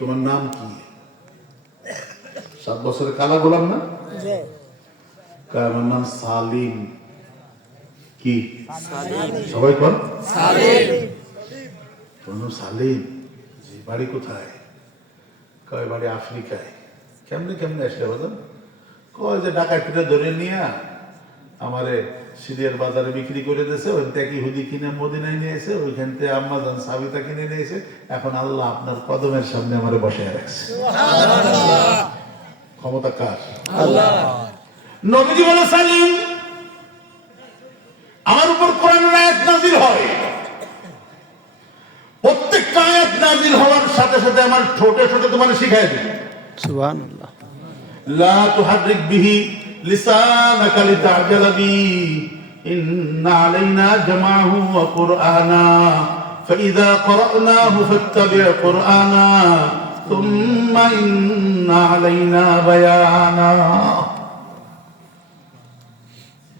তোমার নাম কি? সাত বছরের কালা গোলাম না? কয়, আমার নাম সালিম। কি? সবাই কর তোমার নাম সালিম? জি, বাড়ি কোথায়? কয় বাড়ি আফ্রিকায়? কেমনে কেমনে আসলে বলেন কয় যে ডাকাতিটা ধরে নিয়ে আমারে সিরিয়ার বাজারে বিক্রি করে দিয়েছে ওই থেকে হুদি কিনে মদিনায় নিয়েছে ওইখান থেকে আম্মাজান সাবিতা কিনে নিয়েছে এখন আল্লাহ আপনার কদমের সামনে আমারে বসে রাখছে। ক্ষমতা কার? আল্লাহ। নবীজি বলেছেন আমার উপর কোরআন আয়াত নাজির হয়। প্রত্যেক আয়াত নাজির হওয়ার সাথে সাথে আমার ঠোঁটে ঠোঁটে তোমার শিখাই দিই। সুবহানাল্লাহ। লা তুহাররিক বিহি لسانك لتعجل به إن علينا جمعه وقرآنا فإذا قرأناه فاتبع قرآنا ثم إن علينا بيانا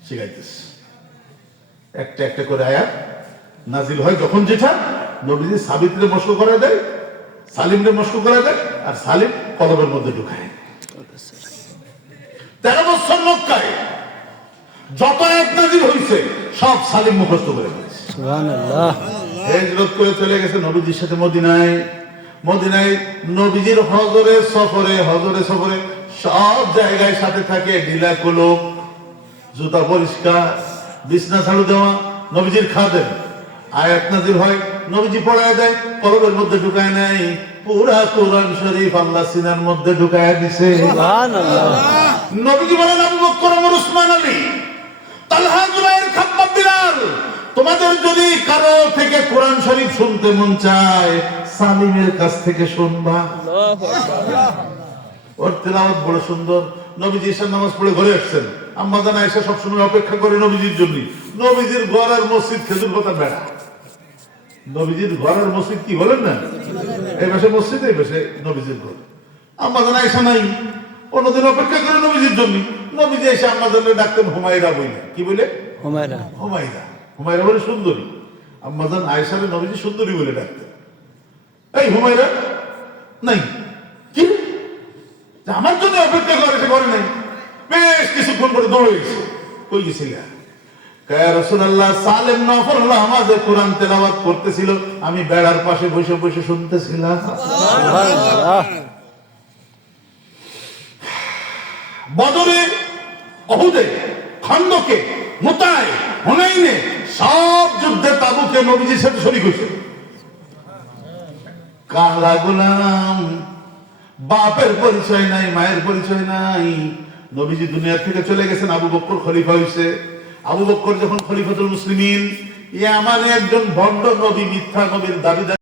শিখাইতেছে একটা একটা করে আয়াত নাজিল হয় যখন যেটা নবীজি সাবিত্রে মস্ক করে দেয় সালিমরে মস্ক করে দেয় আর সালিম কলবের মধ্যে ঢুকায় তেরো বছর মক্কায় যত এক নাজির হয়েছে সব সালিম মুখস্থ করে হেজরত করে চলে গেছে নবীজির সাথে মদিনায়। মদিনায় নবীজির হজরে সফরে হজরে সফরে সব জায়গায় সাথে থাকে ঢিলা জুতা পরিষ্কার বিছনা ছাড়ু দেওয়া নবীজির খাদেন আয়াত নাজির হয় নবীজি পড়ায় দেয় কলবের মধ্যে ঢুকায় নাই পুরা কোরআন শরীফ আল্লাহ সিনার মধ্যে ঢুকায় দিছে। সুবহানাল্লাহ। নবীজি বলেন আবু বকর ওমর উসমান আলী তালহা জুবাইর খাব্বাব বিলাল তোমাদের যদি কারও থেকে কোরআন শরীফ শুনতে মন চায় সালিমের কাছ থেকে শুনবা। ওর তেলাওয়াত বড় সুন্দর। নবীজি ঈশার নামাজ পড়ে ঘরে আসছেন। আম্মা জানা এসে সবসময় অপেক্ষা করে নবীজির জন্য। নবীজির ঘর আর মসজিদ খেজুর কথা বেড়া। নবীজির ঘর আর মসজিদ কি বলেন না? এই পাশে মসজিদ এই পাশে নবীজির ঘর। আম্মা জানা এসে নাই। অন্যদিন অপেক্ষা করে নবীজির জন্য। নবীজি এসে আম্মা জানলে ডাকতেন হুমায়রা বই কি বলে হুমায়রা। হুমায়রা। হুমায়রা বলে সুন্দরী। আম্মা জান আয়সারে নবীজি সুন্দরী বলে ডাকতেন। এই হুমায়রা নাই। কি? আমার জন্য অপেক্ষা করে সে করে নাই। বেশ কিছুক্ষণ পরে দৌড়ে গেছে কই গেছিল? সালেম আমাদের কোরআন তেলাওয়াত করতেছিল আমি বেড়ার পাশে বসে বসে শুনতেছিলাম সুবহানাল্লাহ বদরে, অহুদে খন্দকে মোতায়, হুনাইনে, সব যুদ্ধে তাবুকে নবীজির সাথে শরীক হয়েছে। কালা গোলাম, বাপের পরিচয় নাই, মায়ের পরিচয় নাই। নবীজি দুনিয়া থেকে চলে গেছেন, আবু বক্কর খলিফা হয়েছে। আবু বক্কর যখন খলিফাতুল মুসলিমিন এ আমার একজন ভণ্ড নবী, মিথ্যা নবীর দাবিদার